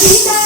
Yes.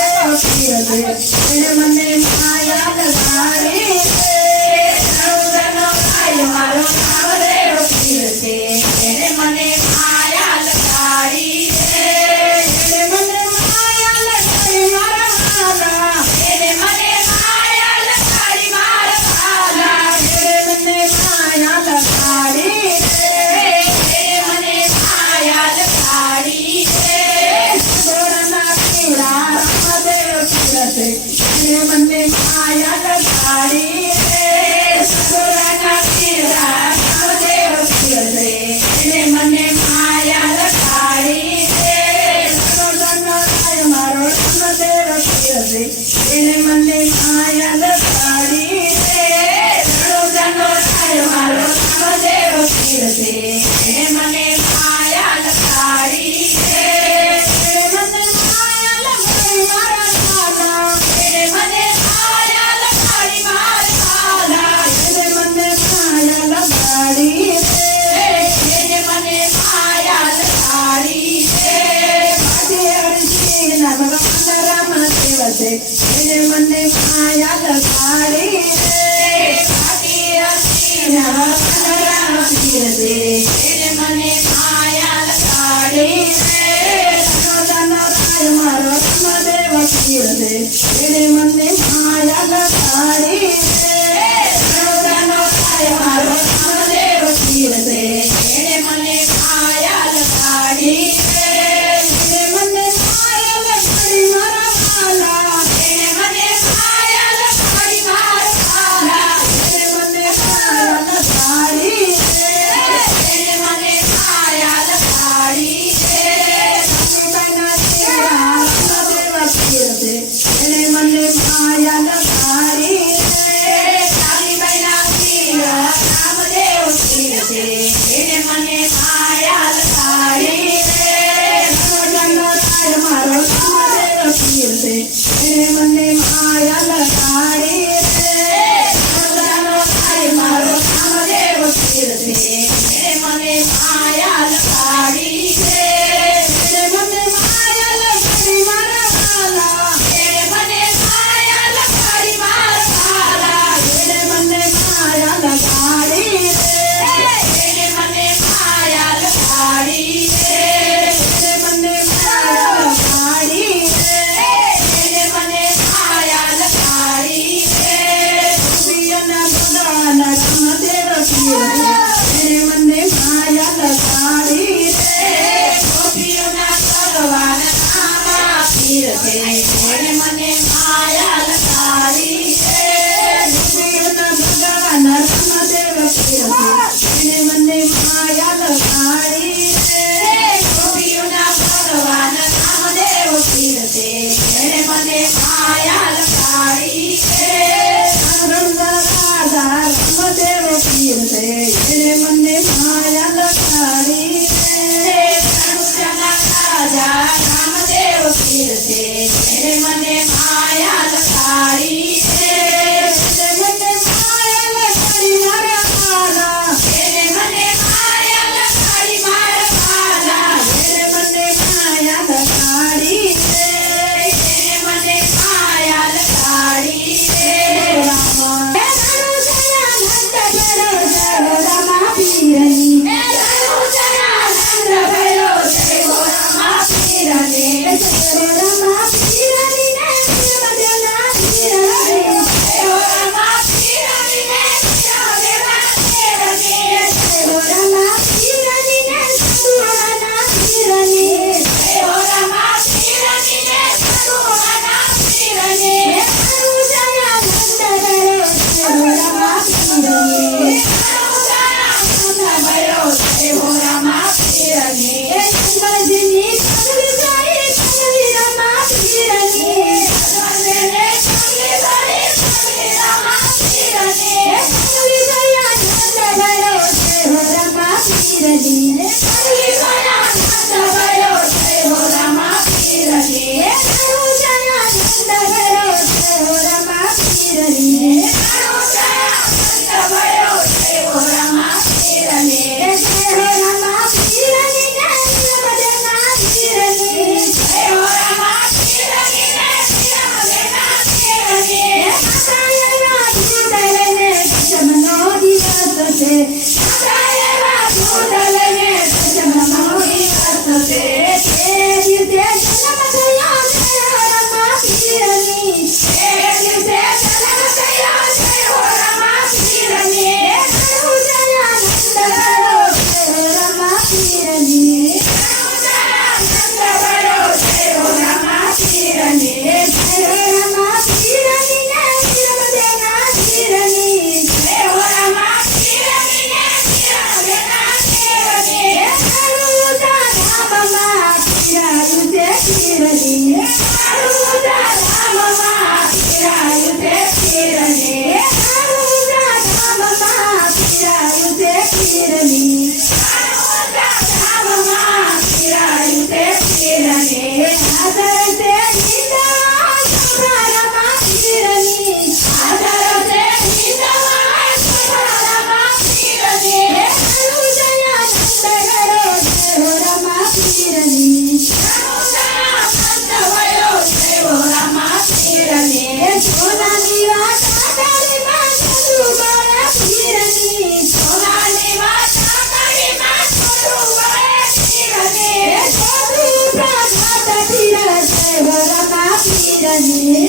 Ramdev Pir છે એને મને માયા લગાડી સરોવરનો ભાઈ મારો રામદેવ પીર છે એને મને માયા લગાડી એને મને માયા લગાડી મારા વાલા એને મને માયા લગાડી મારા વાલા એને મને માયા લગાડી એને મને માયા લગાડી સરોવરના પીરા રામદેવ પીર છે એને મને માયા લગાડી સરોવરના પીરા રામદેવ પીર છે એને મને માયા લગાડી સરોવરનો ભાઈ મારો રામદેવ પીર છે એને મને માયા લગાડી સરોવરનો ભાઈ મારો રામદેવ પીર છે એને મને માયા લગાડી એને મને માયા લગાડી મારા વાલા એને મને માયા લગાડી મારા વાલા એને મને માયા લગાડી એને મને માયા લગાડી મારી અરજી ના ભગવાન રામદેવ છે એને મને માયા લગાડી મારી અરજી ના ભગવાન રામદેવ છે એને મને માયા લગાડી સરોવરનો ભાઈ મારો રામદેવ પીર છે એને મને માયા લગાડી સરોવરનો ભાઈ મારો રામદેવ પીર છે એને મને માયા લગાડી એને મને માયા લગાડી મારા વાલા એને મને માયા લગાડી મારા વાલા એને મને માયા લગાડી એને મને માયા લગાડી રામદેવના પીરા રામદેવ પીર છે એને મને માયા લગાડી રામદેવના પીરા રામદેવ પીર છે એને મને માયા લગાડી સરોવરનો ભાઈ મારો રામદેવ પીર છે એને મને માયા લગાડી સરોવરનો ભાઈ મારો રામદેવ પીર છે એને મને માયા લગાડી એને મને માયા લગાડી મારા વાલા એને મને માયા લગાડી મારા વાલા એને મને માયા લગાડી એને મને માયા લગાડી એને મને માયા લગાડી એને મને માયા લગાડી ગોપીઓના ભગવાન રામદેવ પીર છે એને મને માયા લગાડી ગોપીઓના ભગવાન રામા પીર છે એને મને માયા લગાડી ગોપીઓના ભગવાન રામદેવ પીર છે એને મને માયા લગાડી ગોપીઓના ભગવાન રામદેવ પીર છે એને મને માયા લગાડી સાંભળના રાજા રામદેવ પીર છે એને મને માયા લગાડી સાંભળના રાજા રામદેવ પીર છે એને મને માયા લગાડી એને મને માયા લગાડી મારા વાલા એને મને માયા લગાડી મારા વાલા એને મને માયા લગાડી પીરની કાળુજા ધામમાં પીરાયું છે પીરની કાળુજા ધામમાં પીરાયું છે પીરની કાળુજા ધામમાં પીરાયું છે પીરની આદર છે નિંદવા સભારામાં પીરની આદર છે નિંદવા સભારામાં પીરની કાળુજયા નંદગરો દેવરામાં પીરની કાળુજયા નંદવયો દેવરામાં પીરની સોનાની વાટા તારીમાં છોડું ગળે પીરની સોનાની વાટા તારીમાં છોડું ગળે પીરની છોડું પ્રભાત પીર દેવરામાં પીરની